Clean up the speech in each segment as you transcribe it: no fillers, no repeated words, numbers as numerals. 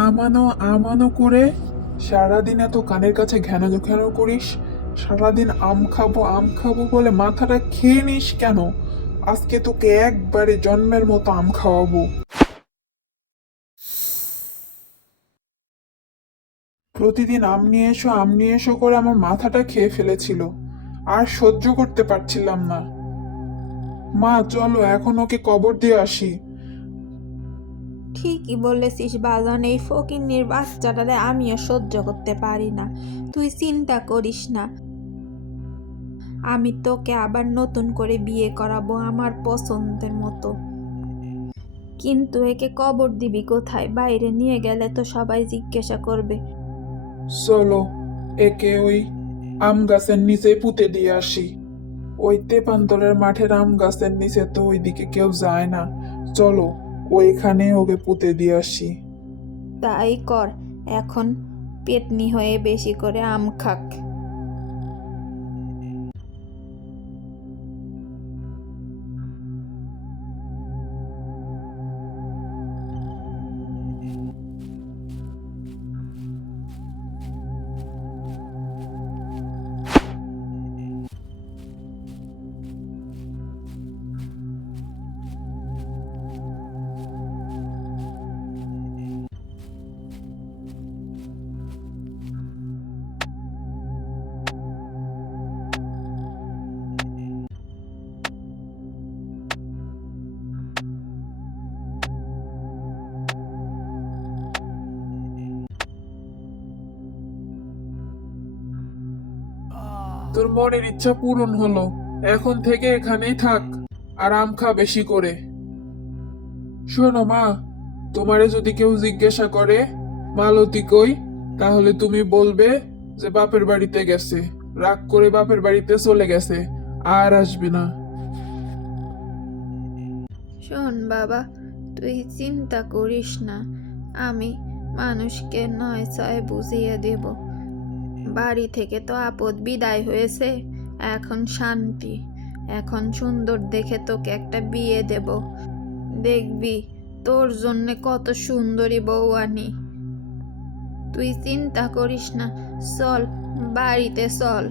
আমানো আমানো করে সারাদিন এত কানের কাছে ঘ্যানো ঘ্যানো করিস। সারাদিন আম খাবো বলে মাথাটা খেয়ে নিস কেন? আজকে তোকে একবারে জন্মের মতো আম খাওয়াবো। প্রতিদিন আম নিয়ে এসো করে আমার মাথাটা খেয়ে ফেলেছিল। আর সহ্য করতে পারছিলাম না। মা চলো এখন ওকে কবর দিয়ে আসি। ঠিকই বলেছিস বাজান, এই ফকিন্নির বাচ্চাটারে আমিও সহ্য করতে পারি না। তুই চিন্তা করিস না, আমি তোকে আবার নতুন করে বিয়ে করাবো আমার পছন্দের মতো। কিন্তু একে কবর দিবি কোথায়? বাইরে নিয়ে গেলে তো সবাই জিজ্ঞাসা করবে। চলো একে ওই আম গাছের নিচে পুঁতে দিয়ে আসি। ওই তেপান্তরের মাঠের আম গাছের নিচে তো ওইদিকে কেউ যায় না। চলো ওইখানে ওকে পুঁতে দিয়ে আসি। তাই কর, এখন পেটনি হয়ে বেশি করে আম খাক। তোর মনের ইচ্ছা পূরণ হলো। এখন থেকে এখানেই থাক আর আম খা বেশি করে। শোনো মা, তোমারে যদি কেউ জিজ্ঞাসা করে মালতী কই, তাহলে তুমি বলবে যে বাপের বাড়িতে গেছে, রাগ করে বাপের বাড়িতে চলে গেছে, আর আসবে না। শোন বাবা, তুই চিন্তা করিস না, আমি মানুষকে নয় ছয় বুঝিয়ে দেব। বাড়ি থেকে তো আপদ বিদায় হয়েছে, এখন শান্তি। এখন সুন্দর দেখে তোকে একটা বিয়ে দেব, দেখবি তোর জন্যে কত সুন্দরী বউ আনি। তুই চিন্তা করিস না, চল বাড়িতে চল।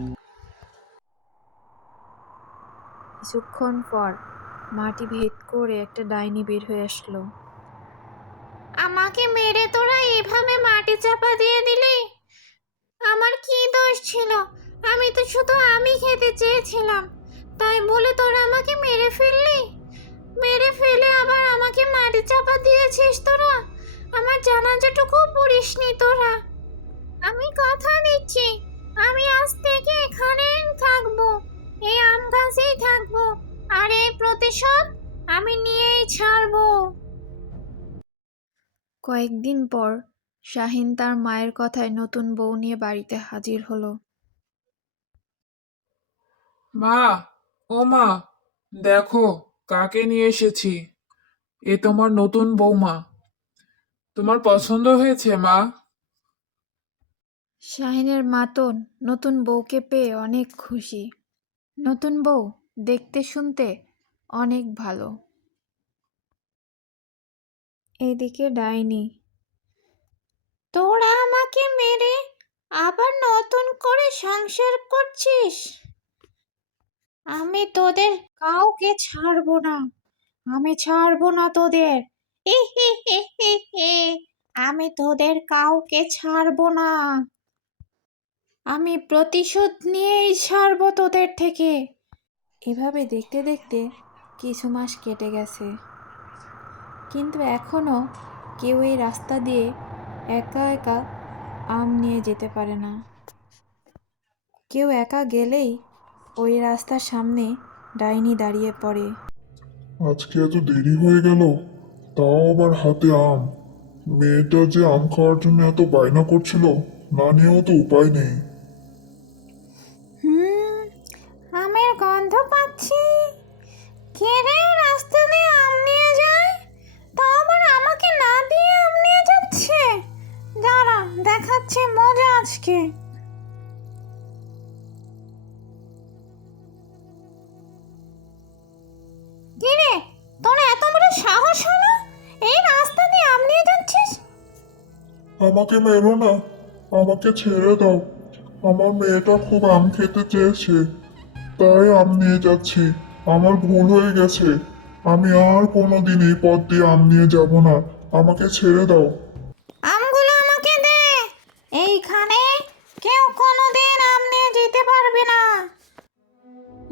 কিছুক্ষণ পর মাটি ভেদ করে একটা ডাইনি বের হয়ে আসলো। আমাকে মেরে তোরা এভাবে মাটি চাপা দিয়ে দিলি? আমার কি দোষ ছিল? আমি তো শুধু আমি খেতে চেয়েছিলাম, তাই বলে তোরা আমাকে মেরে ফেললি? মেরে ফেলে আবার আমাকে মাটি চাপা দিয়েছিস তোরা? আমার জানাজাটুকু পড়িসনি তোরা। আমি কথা দিচ্ছি, আমি আজ থেকে এখানেই থাকবো, এই আম গাছেই থাকবো, আর এই প্রতিশোধ আমি নিয়েই ছাড়বো। কয়েকদিন পর শাহিন তার মায়ের কথায় নতুন বউ নিয়ে বাড়িতে হাজির হলো। মা, ও মা, দেখো কাকে নিয়ে এসেছি। এ তোমার নতুন বৌমা। তোমার পছন্দ হয়েছে মা? শাহিনের মা তো নতুন বউকে পেয়ে অনেক খুশি। নতুন বউ দেখতে শুনতে অনেক ভালো। এদিকে ডাইনি, তোরা আমাকে মেরে আবার নতুন করে সংসার করছিস? আমি তোদের কাউকে ছাড়বো না, আমি ছাড়বো না তোদের। হি হি হি হি হি। আমি তোদের কাউকে ছাড়বো না, আমি প্রতিশোধ নিয়েই ছাড়বো তোদের থেকে। এভাবে দেখতে দেখতে কিছু মাস কেটে গেছে, কিন্তু এখনো কেউ এই রাস্তা দিয়ে একা একা আম নিয়ে যেতে পারে না। কেউ একা গেলেই ওই রাস্তার সামনে ডাইনি দাঁড়িয়ে পড়ে। আজকে এত দেরি হয়ে গেল, তাও আবার হাতে আম। মেয়েটা যে আম খাওয়ার জন্য এত বায়না করছিল, না নিয়েও তো উপায় নেই। হুম, আমের গন্ধ পাচ্ছি। কে রে রাস্তা দিয়ে আম নিয়ে যায়? তাও আবার আমাকে না দিয়ে আম নিয়ে যাচ্ছে। দাঁড়া, দেখাচ্ছে মজা আজকে। কি রে, তোর এত বড় সাহস হলো এই রাস্তা দিয়ে আম নিয়ে যাচ্ছিস? আমাকে মেরো না, আমাকে ছেড়ে দাও। আমার মেয়েটা খুব আম খেতে চেয়েছে, তাই আম নিয়ে যাচ্ছি। আমার ভুল হয়ে গেছে। আমি আর কোনোদিন এই পথ দিয়ে আম নিয়ে যাব না। আমাকে ছেড়ে দাও। আমগুলো আমাকে দে। এইখানে কেউ কোনোদিন আম নিয়ে যেতে পারবে না।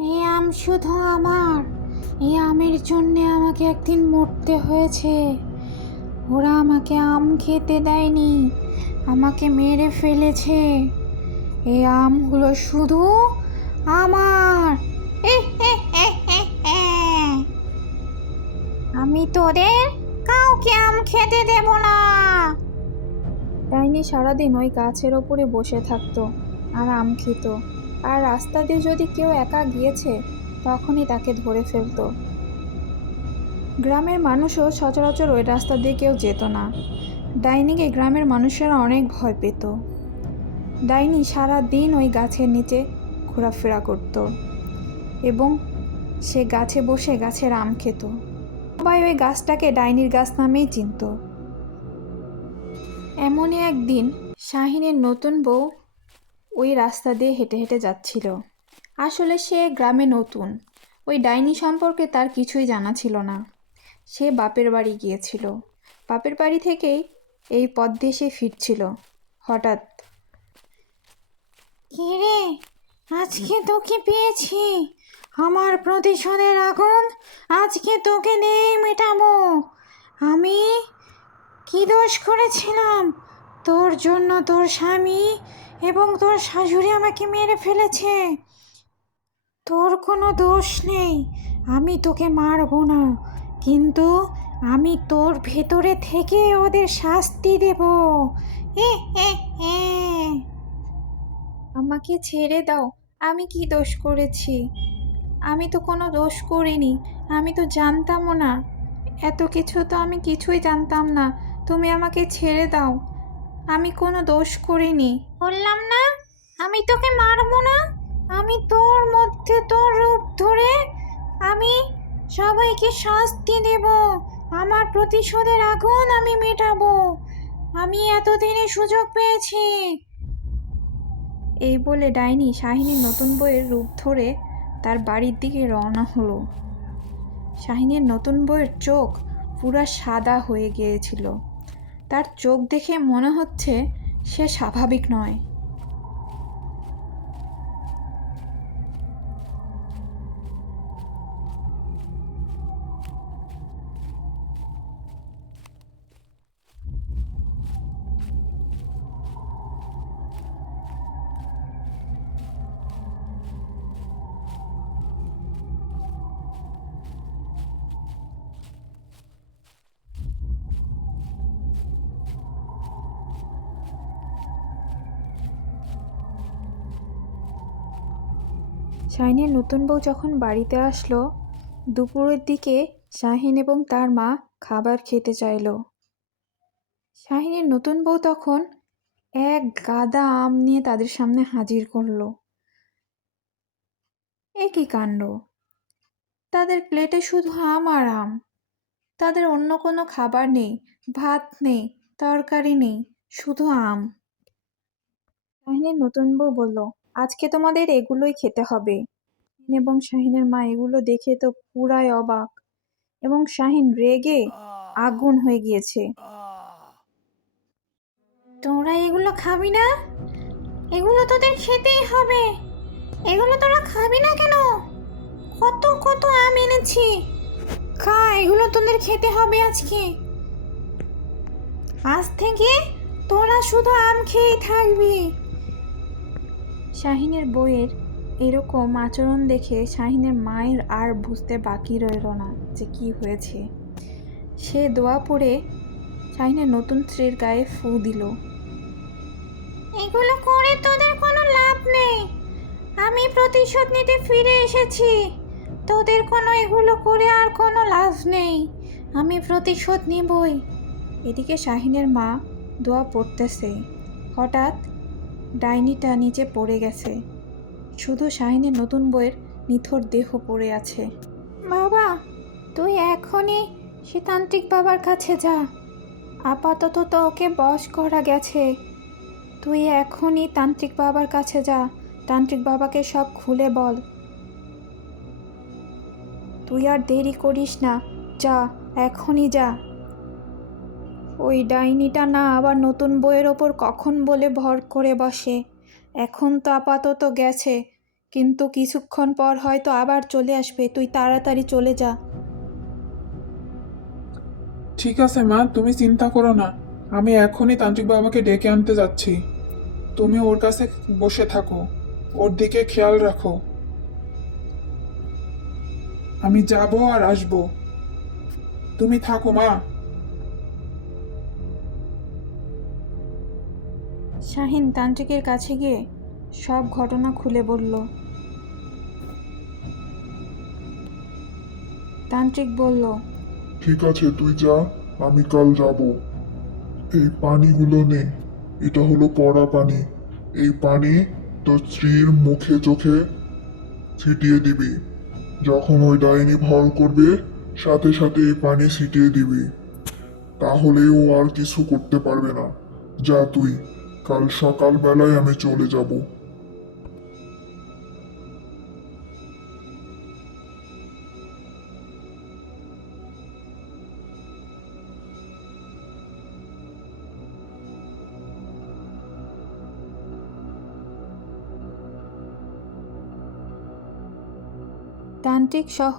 এই আম শুধু আমার। এই আমের জন্য আমাকে একদিন মরতে হয়েছে। ওরা আমাকে আম খেতে দেয়নি, আমাকে মেরে ফেলেছে। এই আমগুলো শুধু আমার। আমি তোদের কাউকে আম খেতে দেব না। ডাইনি সারাদিন ওই গাছের ওপরে বসে থাকতো আর আম খেত। আর রাস্তা দিয়ে যদি কেউ একা গিয়েছে তখনই তাকে ধরে ফেলতো। গ্রামের মানুষও সচরাচর ওই রাস্তা দিয়ে কেউ যেত না। ডাইনিকে গ্রামের মানুষেরা অনেক ভয় পেত। ডাইনি সারা দিন ওই গাছের নিচে ঘোরাফেরা করত এবং সে গাছে বসে গাছের আম খেত। সবাই ওই গাছটাকে ডাইনির গাছ নামেই চিনত। এমনই একদিন শাহিনের নতুন বউ ওই রাস্তা দিয়ে হেঁটে হেঁটে যাচ্ছিল। আসলে সে গ্রামে নতুন, ওই ডাইনি সম্পর্কে তার কিছুই জানা ছিল না। সে বাপের বাড়ি গিয়েছিল। বাপের বাড়ি থেকেই এই পথ দিয়ে সে ফিরছিল। হঠাৎ, কিরে, আজকে তোকে পেয়েছি। আমার প্রতিশোধের আগুন আজকে তোকে নিয়েই মেটাবো। আমি কি দোষ করেছিলাম? তোর জন্য তোর স্বামী এবং তোর শাশুড়ি আমাকে মেরে ফেলেছে। তোর কোনো দোষ নেই, আমি তোকে মারবো না, কিন্তু আমি তোর ভেতরে থেকে ওদের শাস্তি দেব। এ এ এ আমাকে ছেড়ে দাও। আমি কি দোষ করেছি? আমি তো কোনো দোষ করিনি। আমি তো জানতামও না। এত কিছু তো আমি কিছুই জানতাম না। তুমি আমাকে ছেড়ে দাও। আমি কোনো দোষ করিনি। বললাম না আমি তোকে মারবো না। আমি তোর মধ্যে তোর রূপ ধরে আমি সবাইকে শাস্তি দেব। আমার প্রতিশোধের আগুন আমি মেটাবো। আমি এতদিনে সুযোগ পেয়েছি। এই বলে ডাইনি শাহিনীর নতুন বউয়ের রূপ ধরে তার বাড়ির দিকে রওনা হলো। শাহিনীর নতুন বউয়ের চোখ পুরা সাদা হয়ে গিয়েছিল। তার চোখ দেখে মনে হচ্ছে সে স্বাভাবিক নয়। শাহিনের নতুন বউ যখন বাড়িতে আসলো, দুপুরের দিকে শাহিন এবং তার মা খাবার খেতে চাইল। শাহিনের নতুন বউ তখন এক গাদা আম নিয়ে তাদের সামনে হাজির করলো। এ কি কাণ্ড! তাদের প্লেটে শুধু আম আর আম। তাদের অন্য কোনো খাবার নেই, ভাত নেই, তরকারি নেই, শুধু আম। শাহিনের নতুন বউ বলল, আজকে তোমাদের এগুলোই খেতে হবে। এবং শাহিনের মা এগুলো দেখে তো পুরাই অবাক, এবং শাহিন রেগে আগুন হয়ে গিয়েছে। তোরা এগুলো খাবি না? এগুলো তোদের খেতেই হবে। এগুলো তোরা খাবি না কেন? কত কত আম এনেছি, খা, এগুলো তোদের খেতে হবে আজকে। আজ থেকে তোরা শুধু আম খেয়েই থাকবি। শাহিনের বউয়ের এরকম আচরণ দেখে শাহিনের মায়ের আর বুঝতে বাকি রইল না যে কি হয়েছে। সে দোয়া পড়ে শাহিনের নতুন স্ত্রীর গায়ে ফু দিল। এগুলো করে তোদের কোনো লাভ নেই। আমি প্রতিশোধ নিতে ফিরে এসেছি। তোদের কোনো এগুলো করে আর কোনো লাভ নেই। আমি প্রতিশোধ নিবই। এদিকে শাহিনের মা দোয়া পড়তেছে। হঠাৎ ডাইনিটা নিচে পড়ে গেছে। শুধু শাহিনের নতুন বউয়ের নিথর দেহ পড়ে আছে। বাবা, তুই এখনই সে তান্ত্রিক বাবার কাছে যা। আপাতত তো ওকে বশ করা গেছে। তুই এখনই তান্ত্রিক বাবার কাছে যা, তান্ত্রিক বাবাকে সব খুলে বল। তুই আর দেরি করিস না, যা, এখনই যা। ওই ডাইনিটা না আবার নতুন বইয়ের ওপর কখন বলে ভর করে বসে। এখন তো আপাতত গেছে, কিন্তু কিছুক্ষণ পর হয়তো আবার চলে আসবে। তুই তাড়াতাড়ি চলে যা। ঠিক আছে মা, তুমি চিন্তা করো না, আমি এখনই তান্ত্রিক বাবাকে ডেকে আনতে যাচ্ছি। তুমি ওর কাছে বসে থাকো, ওর দিকে খেয়াল রাখো। আমি যাব আর আসবো, তুমি থাকো মা। শাহিন তান্ত্রিকের কাছে গিয়ে সব ঘটনা খুলে বলল। তান্ত্রিক বলল, ঠিক আছে, তুই যা, আমি কাল যাব। এই পানিগুলো নে, এটা হলো পড়া পানি। এই পানি তোর স্ত্রীর মুখে চোখে ছিটিয়ে দিবি। যখন ওই ডাইনি ভর করবে, সাথে সাথে এই পানি ছিটিয়ে দিবি। তাহলে ও আর কিছু করতে পারবে না। যা তুই, কাল সকালবেলায় আমি চলে যাব। তান্ত্রিক সহ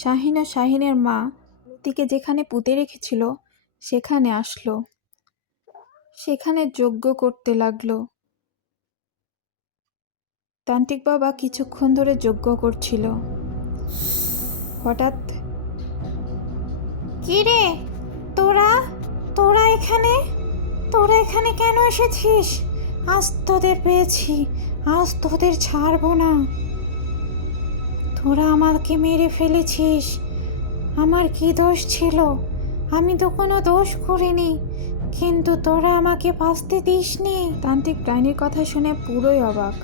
শাহিন ও শাহিনের মা লতিকে যেখানে পুঁতে রেখেছিল সেখানে আসলো। সেখানে যজ্ঞ করতে লাগলো। তান্ত্রিক বাবা কিছুক্ষণ ধরে যজ্ঞ করছিল। হঠাৎ, কি রে, তোরা তোরা এখানে তোরা এখানে কেন এসেছিস? আজ তোদের পেয়েছি, আজ তোদের ছাড়বো না। তোরা আমাকে মেরে ফেলেছিস। আমার কি দোষ ছিল? আমি তো কোনো দোষ করিনি, কিন্তু তোরা আমাকে বাঁচতে দিসনি। তান্ত্রিক ডাইনির কথা শুনে পুরোই অবাক।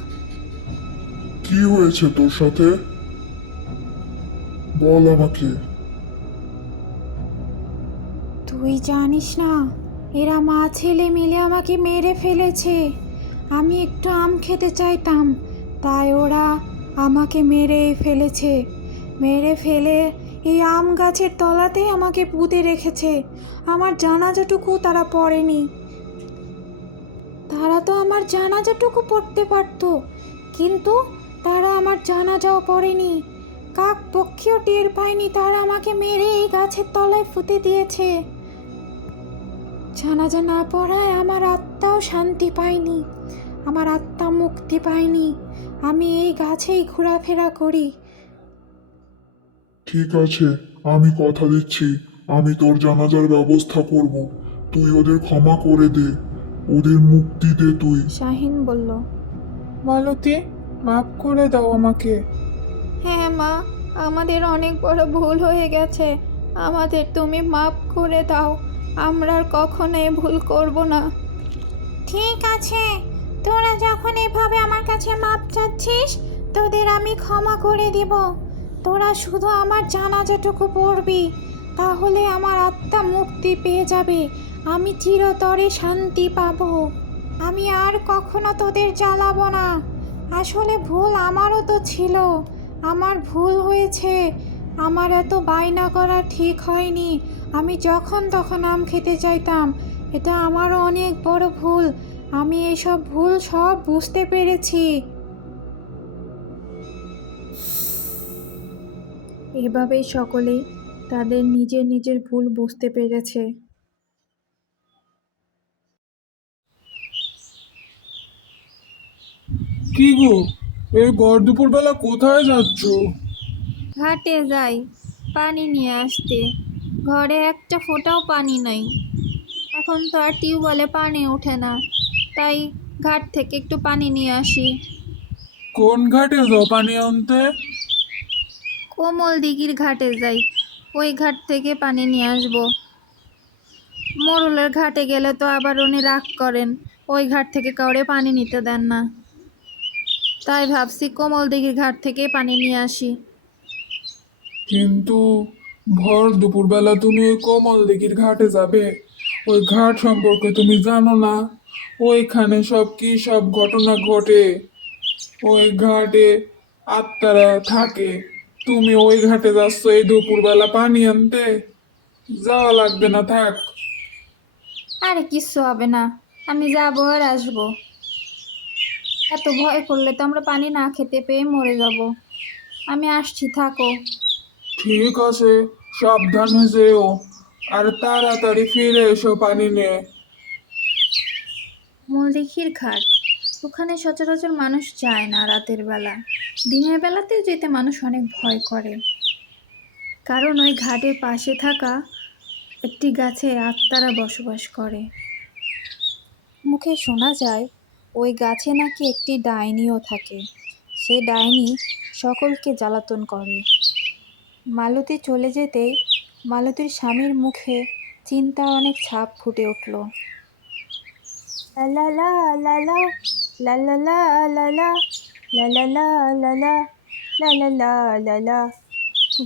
কি হয়েছে তোর সাথে? বল আমাকে। তুই জানিস না, এরা মা ছেলে মিলে আমাকে মেরে ফেলেছে। আমি একটু আম খেতে চাইতাম, তাই ওরা আমাকে মেরে ফেলেছে। মেরে ফেলে এই আম গাছের তলাতেই আমাকে পুঁতে রেখেছে। আমার জানাজাটুকু তারা পড়েনি। তারা তো আমার জানাজাটুকু পড়তে পারতো, কিন্তু তারা আমার জানাজাও পড়েনি। কাক পক্ষীও টের পায়নি তারা আমাকে মেরে এই গাছের তলায় পুঁতে দিয়েছে। জানাজা না পড়ায় আমার আত্মাও শান্তি পায়নি, আমার আত্মা মুক্তি পায়নি। আমি এই গাছেই ঘোরাফেরা করি। ঠিক আছে, আমি কথা দিচ্ছি, আমি তোর জানাজার ব্যবস্থা করব। তুই ওদের ক্ষমা করে দে, ওদের মুক্তি দে তুই। শাহিন বলল, মালতী, মাফ করে দাও আমাকে। হ্যাঁ মা, আমাদের অনেক বড় ভুল হয়ে গেছে, আমাদের তুমি মাফ করে দাও। আমরা আর কখনো এ ভুল করব না। ঠিক আছে, তোরা যখন এভাবে আমার কাছে মাপ চাচ্ছিস, তোদের আমি ক্ষমা করে দিব। তোরা শুধু আমার জানাজাটুকু পড়বি, তাহলে আমার আত্মা মুক্তি পেয়ে যাবে। আমি চিরতরে শান্তি পাবো। আমি আর কখনো তোদের জ্বালাবো না। আসলে ভুল আমারও তো ছিল, আমার ভুল হয়েছে। আমার এত বায়না করা ঠিক হয়নি। আমি যখন তখন আম খেতে চাইতাম, এটা আমারও অনেক বড় ভুল। আমি এসব ভুল সব বুঝতে পেরেছি। এভাবেই সকলেই তাদের নিজের নিজের ভুল বুঝতে পেরেছে। কি গো, এই ভর দুপুর বেলা কোথায় যাচ্ছ? ঘাটে যাই পানি নিয়ে আসতে, ঘরে একটা ফোঁটাও পানি নাই। এখন তো আর টিউবওয়েলে পানি ওঠে না, তাই ঘাট থেকে একটু পানি নিয়ে আসি। কোন ঘাটে যাও পানি আনতে? কোমল দিঘির ঘাটে যাই, ওই ঘাট থেকে পানি নিয়ে আসবো। মোরলের ঘাটে গেলে তো আবার উনি রাগ করেন, ওই ঘাট থেকে কাউরে পানি নিতে দেন না। তাই ভাবছি কোমল দিঘির ঘাট থেকে পানি নিয়ে আসি। কিন্তু ভর দুপুর বেলা তুমি ওই কোমল দিঘির ঘাটে যাবে? ওই ঘাট সম্পর্কে তুমি জানো না? ওইখানে সব ঘটনা ঘটে। ওই ঘাটে আত্মারা থাকে। তুমি ওই ঘাটে যাচ্ছ এই দুপুরবেলা পানি আনতে? যাওয়া লাগবে না, থাক। আরে কিচ্ছু হবে না, আমি যাবো আর আসবো। এত ভয় করলে তো আমরা পানি না খেতে পেয়ে মরে যাব। আমি আসছি, থাকো। ঠিক আছে, সাবধানে যেও, আর তাড়াতাড়ি ফিরে এসো পানি নিয়ে। মল্লিখির ঘাট, ওখানে সচরাচর মানুষ যায় না রাতের বেলা। দিনের বেলাতেও যেতে মানুষ অনেক ভয় করে, কারণ ওই ঘাটের পাশে থাকা একটি গাছে আত্মারা বসবাস করে। মুখে শোনা যায় ওই গাছে নাকি একটি ডাইনিও থাকে। সে ডাইনি সকলকে জ্বালাতন করে। মালতী চলে যেতেই মালতীর স্বামীর মুখে চিন্তার অনেক ছাপ ফুটে উঠল। লা লা লা লা লা লা লা লা লা লা লা লা লা লা লা লা লা লা লা।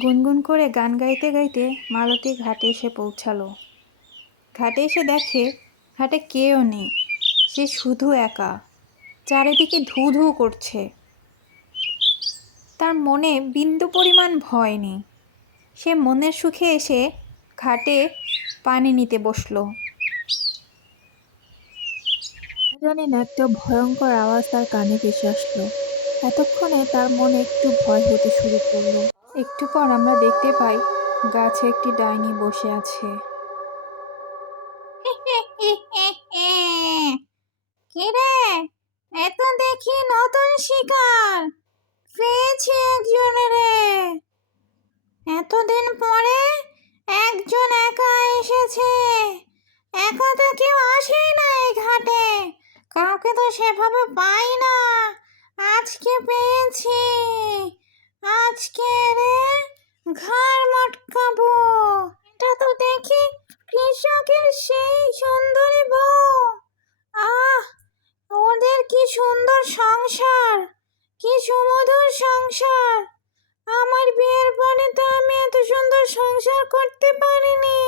গুনগুন করে গান গাইতে গাইতে মালতী ঘাটে এসে পৌঁছালো। ঘাটে এসে দেখে ঘাটে কেউ নেই, সে শুধু একা। চারিদিকে ধু ধু করছে। তার মনে বিন্দু পরিমাণ ভয় নেই। সে মনের সুখে এসে ঘাটে পানি নিতে বসলো। জানি না, একটা ভয়ঙ্কর আওয়াজ তার কানে ভেসে আসলো। এতক্ষণে তার মনে একটু ভয় হতে শুরু করলো। একটু পর আমরা দেখতে পাই গাছে একটি ডাইনি বসে আছে। কিরে, এত দেখি নতুন শিকার পেয়েছি একজনের। এতদিন পরে একজন একা এসেছে। একা তো কেউ আসেই না এই ঘাটে, কাউকে তো সেভাবে পাই না। আজকে পেয়েছি, আজকে রে ঘাড় মটকাবো। এটা তো দেখি কৃষকের সেই সুন্দরী বউ। আহ, ওদের কি সুন্দর সংসার, কি সুমধুর সংসার। আমার বিয়ের পরে তো আমি এত সুন্দর সংসার করতে পারিনি।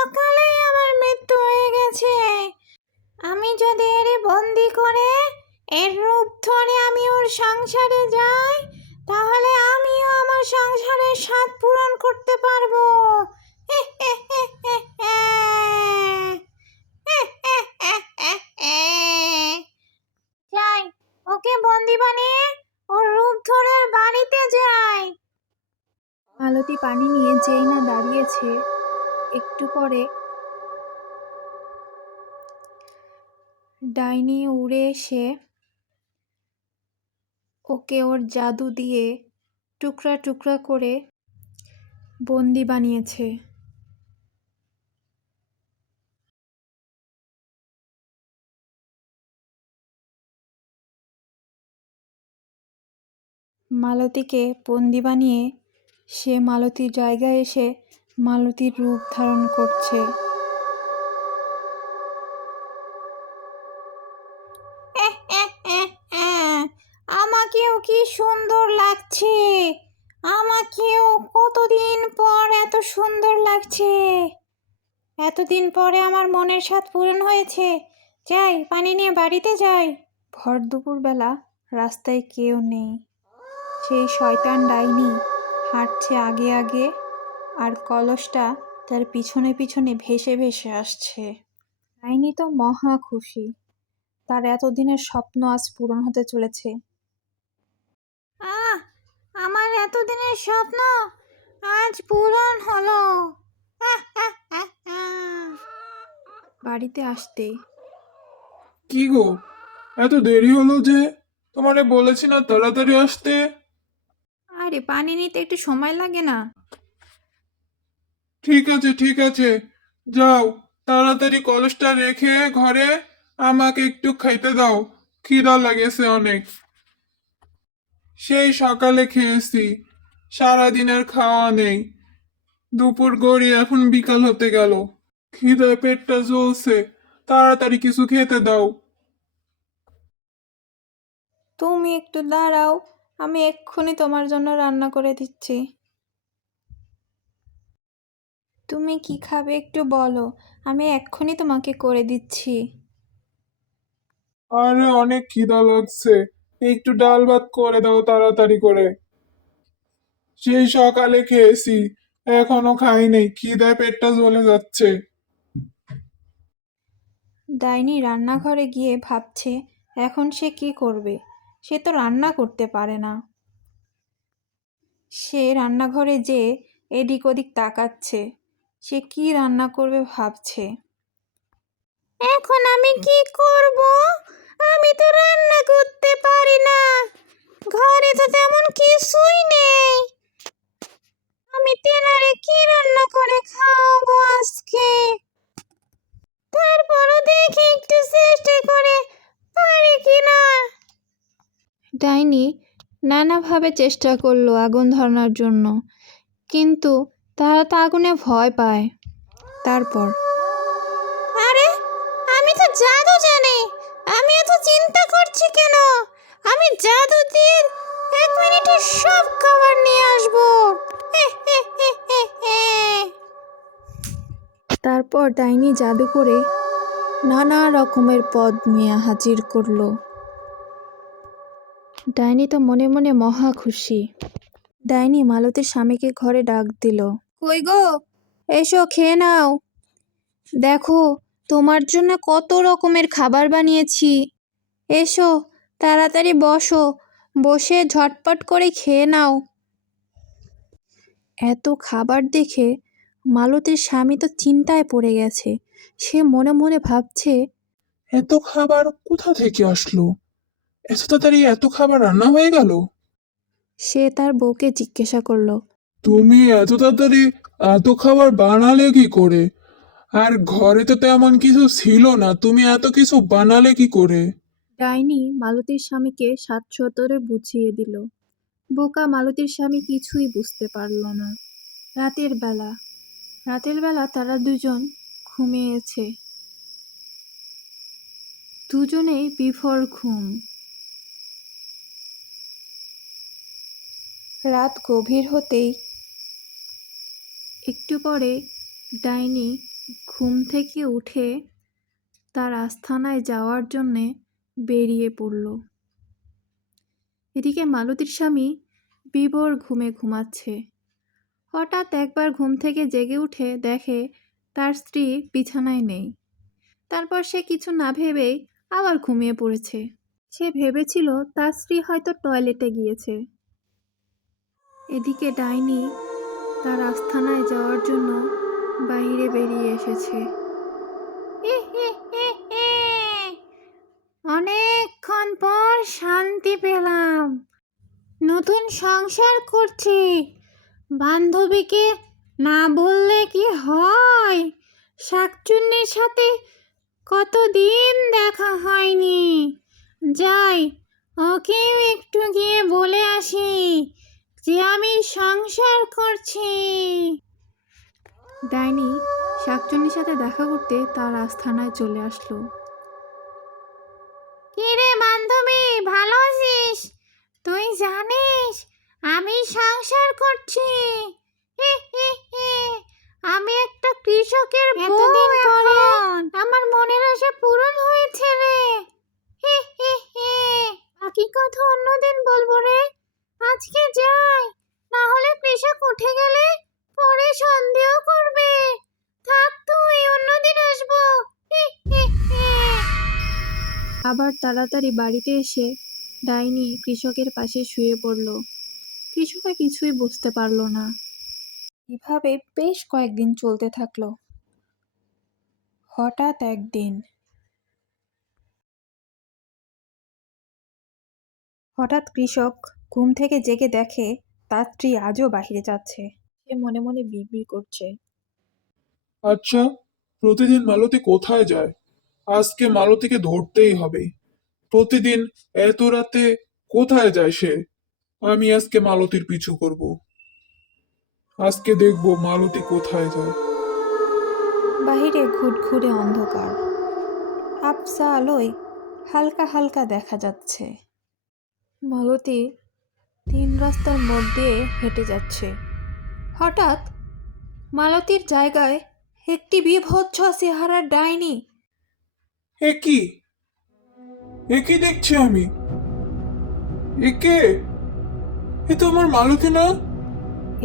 অকালেই আমার মৃত্যু হয়ে গেছে। আমি যদি এর বন্দি করে এর রূপ ধরে আমি ওর সংসারে যাই, তাহলে আমিও আমার সংসারের স্বাদ পূরণ করতে পারবো। যাই, ওকে বন্দি বানিয়ে ওর রূপ ধরে ওর বাড়িতে যাই। মালতী পানি নিয়ে যেই না দাঁড়িয়েছে, একটু পরে ডাইনি উড়ে এসে ওকে ওর জাদু দিয়ে টুকরা টুকরা করে বন্দি বানিয়েছে। মালতীকে বন্দি বানিয়ে সে মালতীর জায়গায় এসে মালতীর রূপ ধারণ করছে। আমাকেও কি সুন্দর লাগছে, আমাকেও কতদিন পর এত সুন্দর লাগছে। এতদিন পরে আমার মনের স্বাদ পূরণ হয়েছে। যাই, পানি নিয়ে বাড়িতে যাই। ভর দুপুরবেলা রাস্তায় কেউ নেই। সেই শয়তান ডাইনি হাঁটছে আগে আগে, আর কলসটা তার পিছনে পিছনে ভেসে ভেসে আসছে। ডাইনি তো মহা খুশি, তার এতদিনের স্বপ্ন আজ পূরণ হতে চলেছে। আহ, আমার এতদিনের স্বপ্ন আজ পূরণ হলো। বাড়িতে আসতে কি গো, এত দেরি হলো যে? তোমারে বলেছি না তাড়াতাড়ি আসতে। আরে পানি নিতে একটু সময় লাগে না? ঠিক আছে, ঠিক আছে, যাও, তাড়াতাড়ি কলসটা রেখে ঘরে আমাকে একটু খাইতে দাও। খিদা লাগেছে অনেক। সেই সকালে খেয়েছি, সারাদিনের খাওয়া নেই। দুপুর গড়িয়ে এখন বিকাল হতে গেল। খিদায় পেটটা জ্বলছে, তাড়াতাড়ি কিছু খেতে দাও। তুমি একটু দাঁড়াও, আমি এক্ষুনি তোমার জন্য রান্না করে দিচ্ছি। তুমি কি খাবে একটু বলো, আমি এক্ষুনি তোমাকে করে দিচ্ছি। আরে অনেক খিদা লাগছে, একটু ডাল ভাত করে দাও তাড়াতাড়ি করে। সেই সকালে খেয়েছি, এখনো খাই নাই, খিদায় পেটটা জ্বলে যাচ্ছে। ডাইনি রান্নাঘরে গিয়ে ভাবছে এখন সে কি করবে। সে তো রান্না করতে পারে না। সে রান্নাঘরে যেয়ে এদিক ওদিক তাকাচ্ছে। সে কি রান্না করবে ভাবছে। এখন আমি কি করব? আমি তো রান্না করতে পারি না। ঘরে তো তেমন কিছুই নেই। আমি তেনারে কি রান্না করে খাওয়াবো আজকে? তারপরও দেখি একটু চেষ্টা করে পারি কিনা। ডাইনি নানাভাবে চেষ্টা করলো আগুন ধরানোর জন্য, কিন্তু তারা তো আগুনে ভয় পায়। তারপর আরে আমি তো জাদু জানি, আমি এত চিন্তা করছি কেন? আমি জাদু দিয়ে 1 মিনিটে সব খাবার নিয়ে আসবো। তারপর ডাইনি জাদু করে নানা রকমের পদ নিয়ে হাজির করলো। ডাইনি তো মনে মনে মহা খুশি। ডাইনি মালতীর স্বামীকে ঘরে ডাক দিল। কই গো, এসো খেয়ে নাও। দেখো তোমার জন্য কত রকমের খাবার বানিয়েছি। এসো তাড়াতাড়ি বসো, বসে ঝটপট করে খেয়ে নাও। এত খাবার দেখে মালতীর স্বামী তো চিন্তায় পড়ে গেছে। সে মনে মনে ভাবছে, এত খাবার কোথা থেকে আসলো? এত তাড়াতাড়ি এত খাবার রান্না হয়ে গেল? সে তার বউকে জিজ্ঞাসা করলো। তুমি এত তাড়াতাড়ি এত খাবার বানালে কি করে? আর ঘরে তো তেমন কিছু ছিল না, তুমি এত কিছু বানালে কি করে? ডাইনি মালতীর স্বামীকে 7 সতরে বুঝিয়ে দিল। বোকা মালতীর স্বামী কিছুই বুঝতে পারল না। রাতের বেলা তারা দুজন ঘুমিয়েছে। দুজনেই বিভোর ঘুম। রাত গভীর হতেই একটু পরে ডাইনি ঘুম থেকে উঠে তার আস্তানায় যাওয়ার জন্যে বেরিয়ে পড়ল। এদিকে মালতীর স্বামী বিভোর ঘুমে ঘুমাচ্ছে। হঠাৎ একবার ঘুম থেকে জেগে উঠে দেখে তার স্ত্রী বিছানায় নেই। তারপর সে কিছু না ভেবেই আবার ঘুমিয়ে পড়েছে। সে ভেবেছিল তার স্ত্রী হয়তো টয়লেটে গিয়েছে। এদিকে ডাইনি তার আস্তানায় যাওয়ার জন্য বাইরে বেরিয়ে এসেছে। অনেকক্ষণ পর শান্তি পেলাম। নতুন সংসার করছি, বান্ধবীকে না বললে কি হয়? শাকচুন্নির সাথে কতদিন দেখা হয়নি। যাই, ওকেও একটু গিয়ে বলে আসি যে আমি সংসার করছি। ডাইনি শাকচুন্নির সাথে দেখা করতে তার আস্তানায় চলে আসলো। কিরে বান্ধবী, ভালো আছিস? তুই জানিস আমি সংসার করছি। আমি একটা কৃষকের বউ। এখন আমার মনের আশা পূরণ হয়েছে রে। বাকি কথা অন্যদিন বলবো রে, আজকে যাই, না হলে কৃষক উঠে গেলে পরে সন্দেহ করবে। থাক তুই, অন্যদিন আসবো। আবার তাড়াতাড়ি বাড়িতে এসে ডাইনি কৃষকের পাশে শুয়ে পড়ল। কৃষকে কিছুই বুঝতে পারল না। এভাবে বেশ কয়েকদিন চলতে থাকলো। হঠাৎ কৃষক ঘুম থেকে জেগে দেখে তার স্ত্রী আজও বাইরে যাচ্ছে। সে মনে মনে বিড়বিড় করছে। আচ্ছা, প্রতিদিন মালতী কোথায় যায়? আজকে মালতীকে ধরতেই হবে। প্রতিদিন এত রাতে কোথায় যায় সে? আমি আজকে মালতীর পিছু করব। আজকে দেখব মালতী কোথায় যায়। বাহিরে ঘুটঘুরে অন্ধকার। আবছা আলোয় হালকা হালকা দেখা যাচ্ছে মালতী 3 রাস্তার মোড় দিয়ে হেঁটে যাচ্ছে। হঠাৎ মালতীর জায়গায় একটি বিভৎস চেহারার ডাইনি। এ কি দেখছি আমি? একে এ তো আমার মালতী না।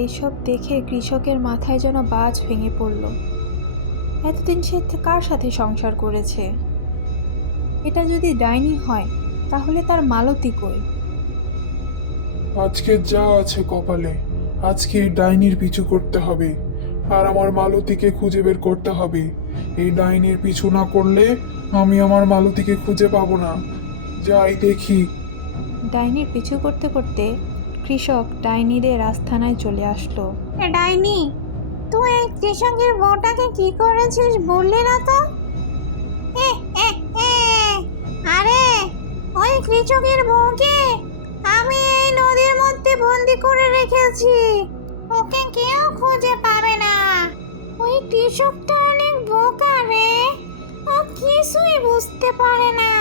এসব দেখে কৃষকের মাথায় যেন বাজ ভেঙে পড়ল। এতদিন সে কার সাথে সংসার করেছে? এটা যদি ডাইনি হয় তাহলে তার মালতী কই? আজকে যা আছে কপালে, আজকে এই ডাইনির পিছু করতে হবে, আর আমার মালতীকে খুঁজে বের করতে হবে। এই ডাইনির পিছু না করলে আমি আমার মালতীকে খুঁজে পাবো না। যাই দেখি। ডাইনির পিছু করতে করতে কৃষক ডাইনিদের আস্থানায় চলে আসলো। ডাইনি, তুই এই কৃষকের বউটাকে কি করেছিস বললি না তো? আরে ওই কৃষকের বউকে আমি এই নদীর মধ্যে বন্দি করে রেখেছি। ওকে কেউ খুঁজে পাবে না। ওই কৃষকটা অনেক বোকা রে, ও কিছুই বুঝতে পারে না।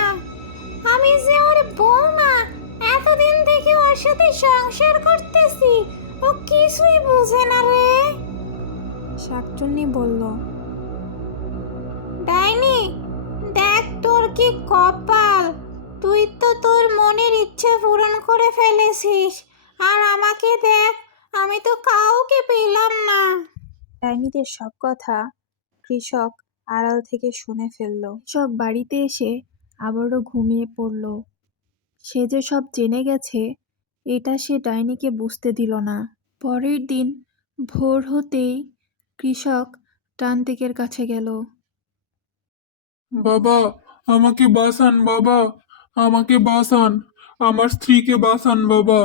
আমি যে ওর বৌমা, এতদিন থেকে ওর সাথে সংসার করতেছি, ও কিছুই বুঝে না রে। শাকচুন্নি বলল, ডাইনি দেখ তোর কি কপাল, তুই তো তোর মনের ইচ্ছে পূরণ করে ফেলেছিস, আর আমাকে দেখ, আমি তো কাউকে পেলাম না। ডাইনিদের সব কথা কৃষক আড়াল থেকে শুনে ফেলল। কৃষক বাড়িতে এসে আবারও ঘুমিয়ে পড়ল। সে যে সব জেনে গেছে এটা সে ডাইনিকে বুঝতে দিল না। পরের দিন ভোর হতেই কৃষক তান্ত্রিকের কাছে গেল। বাবা, আমাকে বাঁচান বাবা, আমাকে বাঁচান, আমার স্ত্রীকে বাঁচান বাবা।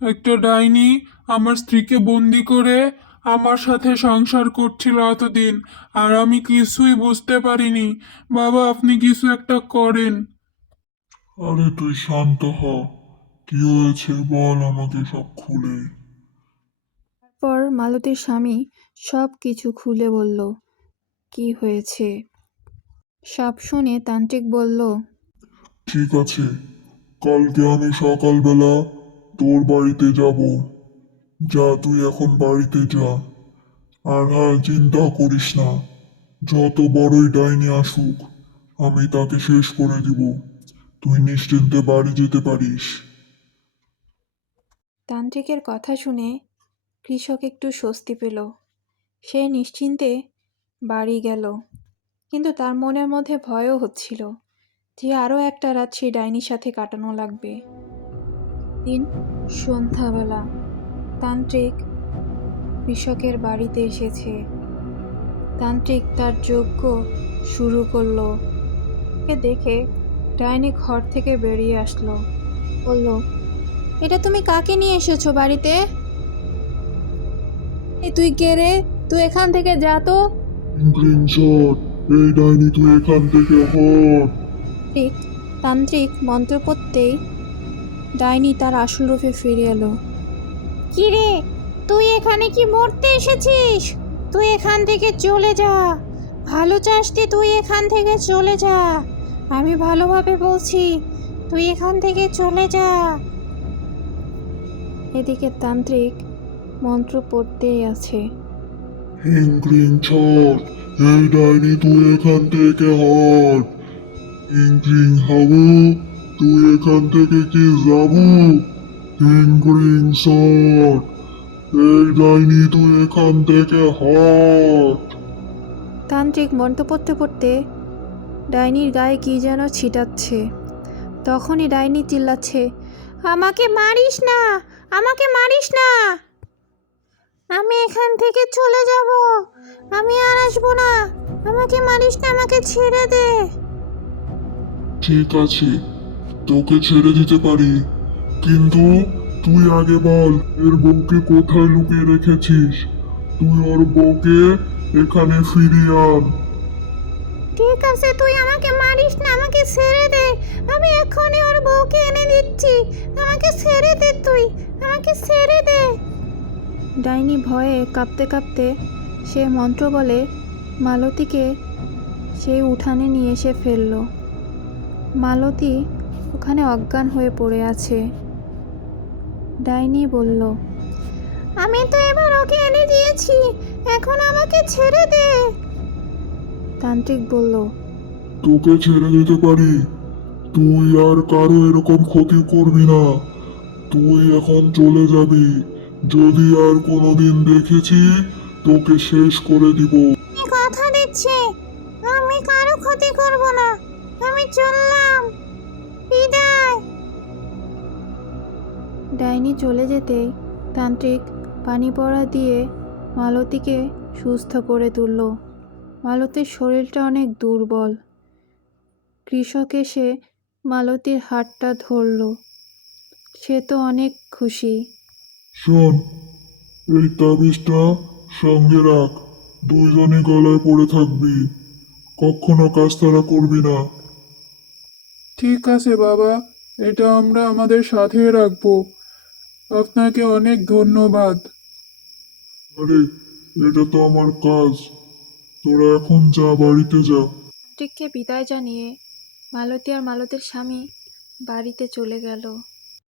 একটা ডাইনি আমার স্ত্রীকে বন্দি করে আমার সাথে সংসার করছিল এতদিন, আর আমি কিছুই বুঝতে পারিনি। বাবা, আপনি কিছু একটা করেন। আরে তুই শান্ত হ, কি হয়েছে বল আমাকে সব খুলে। তারপর মালতীর স্বামী সব কিছু খুলে বলল কি হয়েছে। সব শুনে তান্ত্রিক বলল, ঠিক আছে, কালকে আমি সকালবেলা তোর বাড়িতে যাব। যা, তুই এখন বাড়িতে যা। আর হ্যাঁ, চিন্তা করিস না, যত বড়ই ডাইনি আসুক আমি তাকে শেষ করে দিব। তুই নিশ্চিন্তে বাড়ি যেতে পারিস। তান্ত্রিকের কথা শুনে কৃষক একটু স্বস্তি পেল। সে নিশ্চিন্তে বাড়ি গেল, কিন্তু তার মনের মধ্যে ভয়ও হচ্ছিল যে আরও একটা রাত সেই ডাইনির সাথে কাটানো লাগবে। দিন সন্ধ্যাবেলা তান্ত্রিক কৃষকের বাড়িতে এসেছে। তান্ত্রিক তার যজ্ঞ শুরু করলো। কে দেখে ডাইনি ঘর থেকে বেরিয়ে আসলো, বলল, এটা তুমি কাকে নিয়ে এসেছো বাড়িতে? তুই কে রে? তুই এখান থেকে যা তো। গ্রিনশট, এই ডাইনি তুই এখান থেকে হট। তান্ত্রিক মন্ত্র পড়তেই ডাইনি তার আসল রূপে ফিরে এলো। কি রে, তুই এখানে কি মরতে এসেছিস? তুই এখান থেকে চলে যা, ভালো চাসটি, তুই এখান থেকে চলে যা। আমি ভালোভাবে বলছি, তুই এখান থেকে চলে যা। এদিকে তান্ত্রিক মন্ত্র পড়তেই আছে। গ্রিনশট, এই ডাইনি তুই এখান থেকে হট। ইংক্রিং হাবু, তুই এখান থেকে কি যাবো? গ্রিনশট, এই ডাইনি তুই এখান থেকে হট। তান্ত্রিক মন্ত্র পড়তে পড়তে ডাইনির গায়ে কি যেন ছিটাচ্ছে। তখনই ডাইনি চিল্লাচ্ছে, আমাকে মারিস না, আমাকে মারিস না, আমি এখান থেকে চলে যাব, আমি আর আসবো না, আমাকে মারিস না, আমাকে ছেড়ে দে। ঠিক আছে, তোকে ছেড়ে দিতে পারি, কিন্তু তুই আগে বল এর বউকে কোথায় লুকিয়ে রেখেছিস। তুই ওর বউকে এখানে ফিরিয়ে আন। ঠিক আছে, তুই আমাকে মারিস না, আমাকে ছেড়ে দে, আমি এখনই ওর বউকে এনে দিচ্ছি, আমাকে ছেড়ে দে, তুই আমাকে ছেড়ে দে। ডাইনি ভয়ে কাঁপতে কাঁপতে সে মন্ত্র বলে মালতীকে সেই উঠানে নিয়ে এসে ফেলল। মালতী ওখানে অজ্ঞান হয়ে পড়ে আছে। ডাইনি বলল, আমি তো এবার ওকে এনে দিয়েছি, এখন আমাকে ছেড়ে দে। তান্ত্রিক বলল, তোকে ছেড়ে দিতে পারি, তুই আর কারো এরকম ক্ষতি করবি না। তুই এখন চলে যাবি, যদি আর কোনোদিন দেখেছি তোকে শেষ করে দিব। আমি কথা দিচ্ছি, আমি কারো ক্ষতি করব না। আমি চললাম, বিদায়। ডাইনি চলে যেতেই তান্ত্রিক পানি পড়া দিয়ে মালতীকে সুস্থ করে তুলল। মালতীর শরীরটা অনেক দুর্বল। কৃষক এসে মালতীর হাতটা ধরল। সে তো অনেক খুশি। শোন, এই তাবিজটা সঙ্গে রাখ, দুইজনে গলায় পড়ে থাকবি, কখনো কাজতারা করবি না। ঠিক আছে বাবা, এটা আমরা আমাদের সাথে রাখবো। আপনাকে অনেক ধন্যবাদ। আরে, এটা তো আমার কাজ। তোরা এখন যা, বাড়িতে যা। তান্ত্রিককে বিদায় জানিয়ে মালতী আর মালতীর স্বামী বাড়িতে চলে গেল।